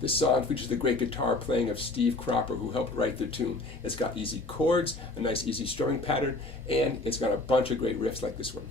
This song features the great guitar playing of Steve Cropper, who helped write the tune. It's got easy chords, a nice easy strumming pattern, and it's got a bunch of great riffs like this one.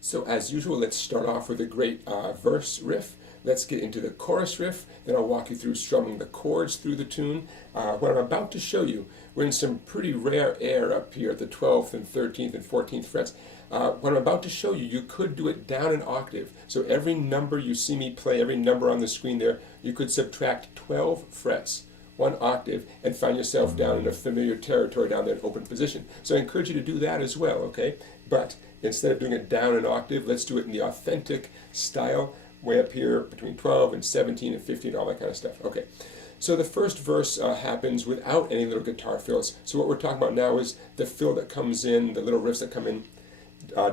So as usual, let's start off with a great verse riff. Let's get into the chorus riff, then I'll walk you through strumming the chords through the tune. What I'm about to show you, we're in some pretty rare air up here at the 12th and 13th and 14th frets. What I'm about to show you, you could do it down an octave. So every number you see me play, every number on the screen there, you could subtract 12 frets, 1 octave, and find yourself down in a familiar territory down there in open position. So I encourage you to do that as well, okay? But instead of doing it down an octave, let's do it in the authentic style, way up here between 12 and 17 and 15, all that kind of stuff. Okay, so the first verse happens without any little guitar fills. So what we're talking about now is the fill that comes in, the little riffs that come in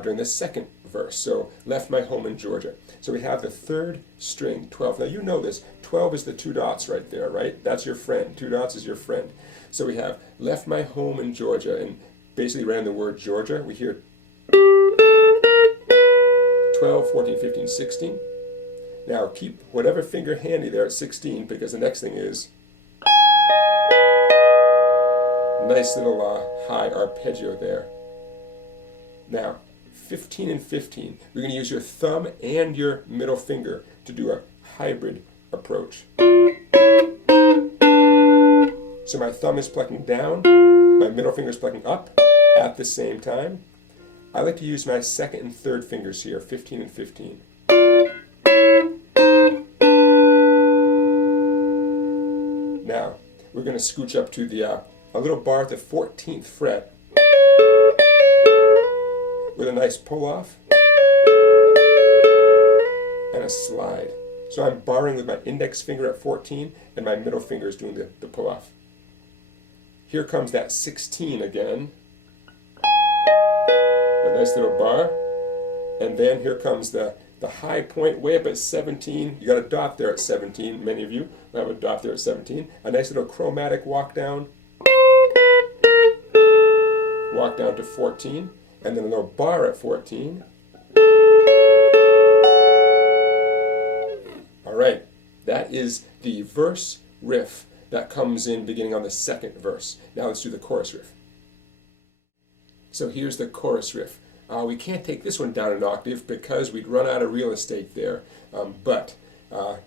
during the second verse. So, left my home in Georgia. So we have the 3rd string, 12. Now you know this, 12 is the 2 dots right there, right? That's your friend, 2 dots is your friend. So we have left my home in Georgia, and basically right in the word Georgia, we hear 12, 14, 15, 16. Now keep whatever finger handy there at 16, because the next thing is nice little high arpeggio there. Now 15 and 15, you're going to use your thumb and your middle finger to do a hybrid approach. So my thumb is plucking down, my middle finger is plucking up at the same time. I like to use my 2nd and 3rd fingers here, 15 and 15. Now, we're going to scooch up to the a little bar at the 14th fret with a nice pull-off and a slide. So I'm barring with my index finger at 14 and my middle finger is doing the pull-off. Here comes that 16 again. A nice little bar. And then here comes the high point way up at 17. You got a dot there at 17. Many of you will have a dot there at 17. A nice little chromatic walk down. Walk down to 14. And then a little bar at 14. All right, that is the verse riff that comes in beginning on the 2nd verse. Now let's do the chorus riff. So here's the chorus riff. We can't take this one down an octave because we'd run out of real estate there, but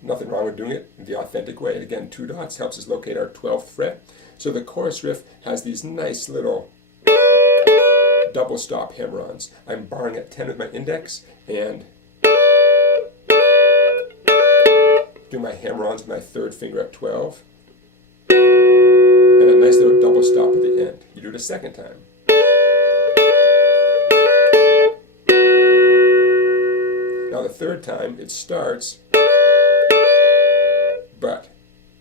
nothing wrong with doing it the authentic way. And again, 2 dots helps us locate our 12th fret. So the chorus riff has these nice little double stop hammer-ons. I'm barring at 10 with my index and do my hammer-ons with my 3rd finger at 12. And a nice little double stop at the end. You do it a 2nd time. Now the 3rd time, it starts, but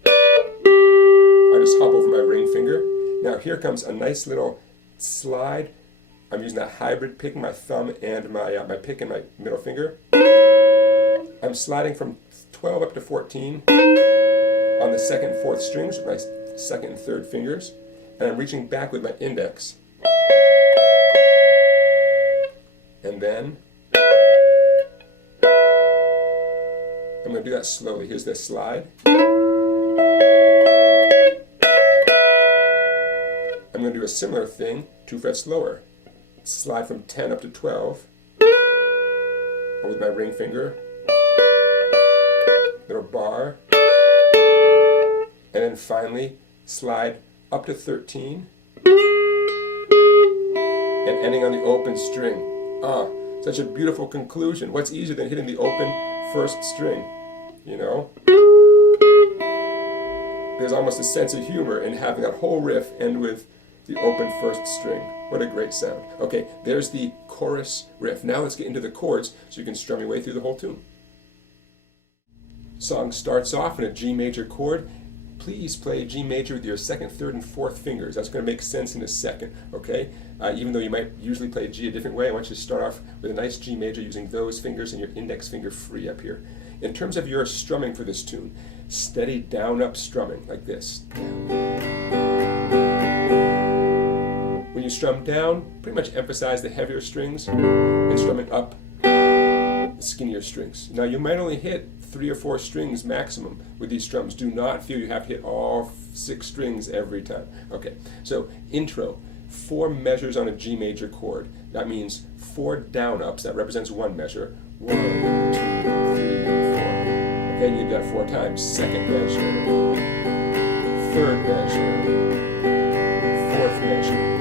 I just hop over my ring finger. Now here comes a nice little slide. I'm using that hybrid, picking my thumb and my pick and my middle finger. I'm sliding from 12 up to 14 on the 2nd and 4th strings with my 2nd and 3rd fingers, and I'm reaching back with my index. And then I'm going to do that slowly. Here's the slide. I'm going to do a similar thing, 2 frets lower. Slide from 10 up to 12 with my ring finger. Little bar. And then finally slide up to 13 and ending on the open string. Ah, such a beautiful conclusion. What's easier than hitting the open 1st string? You know? There's almost a sense of humor in having that whole riff end with the open 1st string. What a great sound. Okay, there's the chorus riff. Now let's get into the chords so you can strum your way through the whole tune. Song starts off in a G major chord. Please play G major with your 2nd, 3rd, and 4th fingers. That's going to make sense in a second, okay? Even though you might usually play G a different way, I want you to start off with a nice G major using those fingers and your index finger free up here. In terms of your strumming for this tune, steady down-up strumming like this. When you strum down, pretty much emphasize the heavier strings, and strumming up the skinnier strings. Now you might only hit 3 or 4 strings maximum with these strums. Do not feel you have to hit all 6 strings every time. Okay, so intro, 4 measures on a G major chord. That means 4 down ups, that represents 1 measure. 1, 2, 3, 4. Okay, you do that 4 times. Second measure, third measure, fourth measure.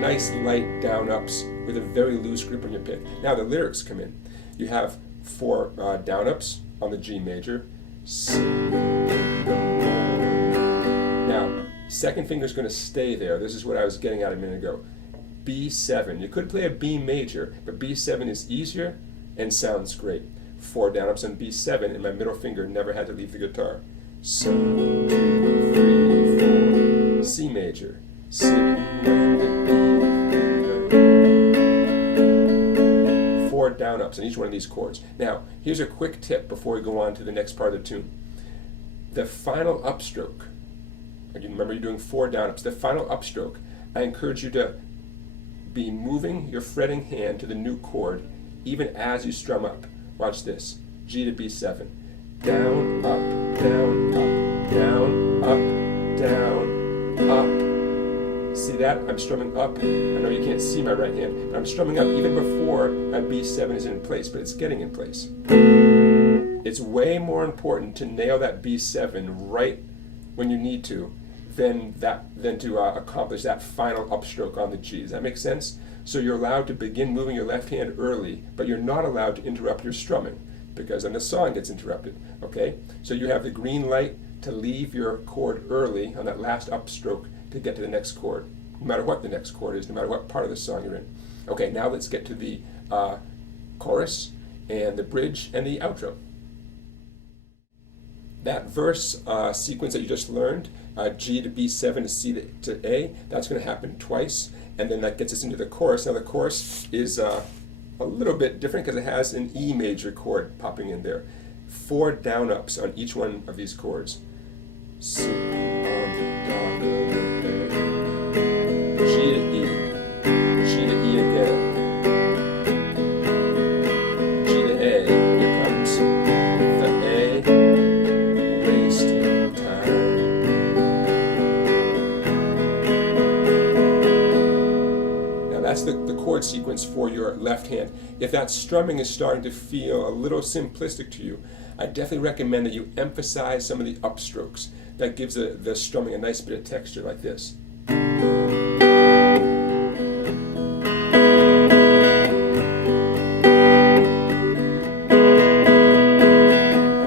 Nice light down ups with a very loose grip on your pick. Now the lyrics come in. You have 4 down ups on the G major. Sittin in the morning. Now, second finger's going to stay there. This is what I was getting at a minute ago. B7. You could play a B major, but B7 is easier and sounds great. 4 down ups on B7, and my middle finger never had to leave the guitar. So, 2, 3, 4. C major. Sittin when the evening. 4 down ups on each one of these chords. Now, here's a quick tip before we go on to the next part of the tune. The final upstroke, again, remember you're doing 4 down ups. The final upstroke, I encourage you to be moving your fretting hand to the new chord even as you strum up. Watch this. G to B7. Down, up, down, up, down, up, down, up. See that? I'm strumming up. I know you can't see my right hand, but I'm strumming up even before my B7 is in place, but it's getting in place. It's way more important to nail that B7 right when you need to than to accomplish that final upstroke on the G. Does that make sense? So you're allowed to begin moving your left hand early, but you're not allowed to interrupt your strumming because then the song gets interrupted. Okay? So you have the green light to leave your chord early on that last upstroke to get to the next chord, no matter what the next chord is, no matter what part of the song you're in. Okay, now let's get to the chorus and the bridge and the outro. That verse sequence that you just learned, G to B7 to C to A, that's going to happen twice, and then that gets us into the chorus. Now the chorus is a little bit different because it has an E major chord popping in there. 4 down ups on each one of these chords. C on the dock of the bay. G to E. G to E again. G to A. Here comes the A. Wasting time. Now that's the chord sequence for your left hand. If that strumming is starting to feel a little simplistic to you, I definitely recommend that you emphasize some of the upstrokes. That gives the strumming a nice bit of texture like this. I'm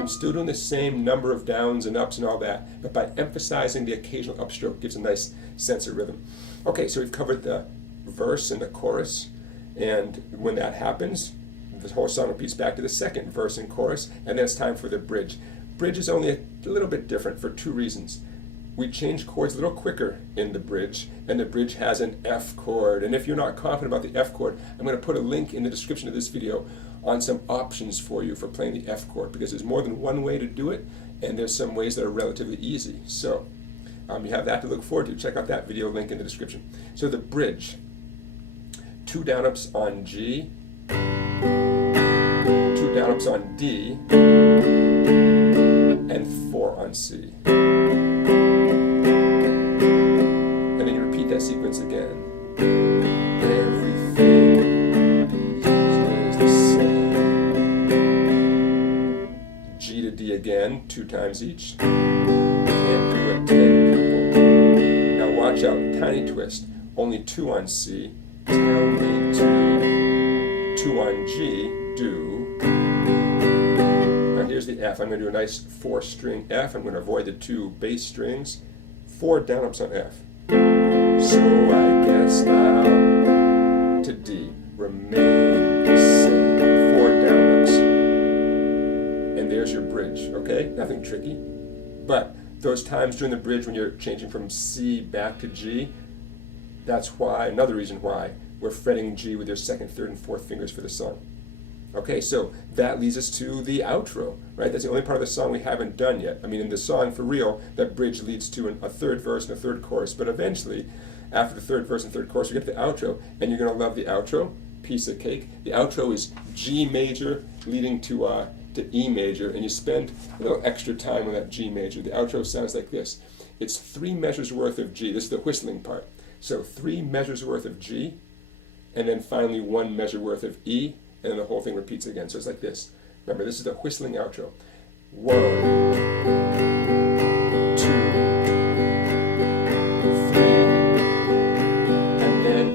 still doing the same number of downs and ups and all that, but by emphasizing the occasional upstroke gives a nice sense of rhythm. Okay, so we've covered the verse and the chorus, and when that happens, the whole song repeats back to the second verse and chorus, and then it's time for the bridge. Bridge is only a little bit different for 2 reasons. We change chords a little quicker in the bridge, and the bridge has an F chord. And if you're not confident about the F chord, I'm going to put a link in the description of this video on some options for you for playing the F chord, because there's more than one way to do it, and there's some ways that are relatively easy. So you have that to look forward to. Check out that video link in the description. So the bridge, 2 down ups on G, 2 down ups on D, and 4 on C. And then you repeat that sequence again. Everything is the same. G to D again, 2 times each. Can't do it 10 people. Now watch out, tiny twist. Only 2 on C. Tell me to. 2 on G, do. Now here's the F. I'm going to do a nice 4-string F. I'm going to avoid the 2 bass strings. 4 down ups on F. So I guess I'll to D. Remain the same. 4 down ups. And there's your bridge, okay? Nothing tricky. But those times during the bridge when you're changing from C back to G, that's why, another reason why, we're fretting G with your 2nd, 3rd, and 4th fingers for the song. Okay, so that leads us to the outro, right? That's the only part of the song we haven't done yet. I mean, in the song, for real, that bridge leads to a third verse and a third chorus, but eventually, after the third verse and third chorus, we get to the outro, and you're going to love the outro. Piece of cake. The outro is G major leading to E major, and you spend a little extra time on that G major. The outro sounds like this. It's 3 measures worth of G. This is the whistling part. So 3 measures worth of G, and then finally 1 measure worth of E, and then the whole thing repeats again. So it's like this. Remember, this is the whistling outro. 1, 2, 3, and then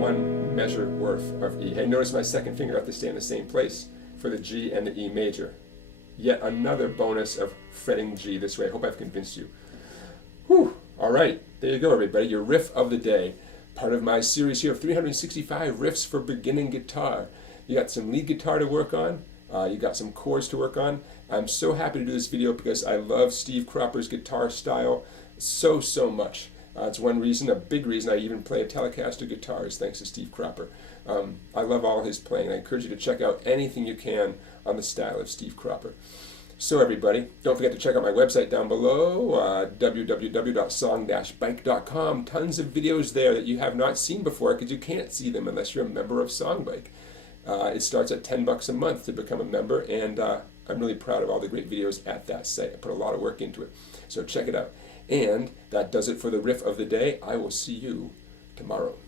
1 measure worth of E. Hey, notice my second finger have to stay in the same place for the G and the E major. Yet another bonus of fretting G this way. I hope I've convinced you. Whew. All right, there you go, everybody. Your riff of the day. Part of my series here of 365 riffs for beginning guitar. You got some lead guitar to work on. You got some chords to work on. I'm so happy to do this video because I love Steve Cropper's guitar style so much. It's one reason, a big reason I even play a Telecaster guitar is thanks to Steve Cropper. I love all his playing. I encourage you to check out anything you can on the style of Steve Cropper. So everybody, don't forget to check out my website down below, www.song-bike.com. Tons of videos there that you have not seen before because you can't see them unless you're a member of Songbike. It starts at $10 a month to become a member, and I'm really proud of all the great videos at that site. I put a lot of work into it, so check it out. And that does it for the riff of the day. I will see you tomorrow.